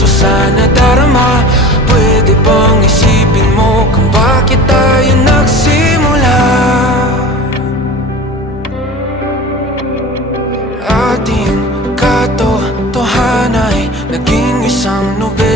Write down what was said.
puso sana darama. Pwede bang isipin mo kung bakit tayo nagsimula? Ating katotohanan ay naging isang nobela.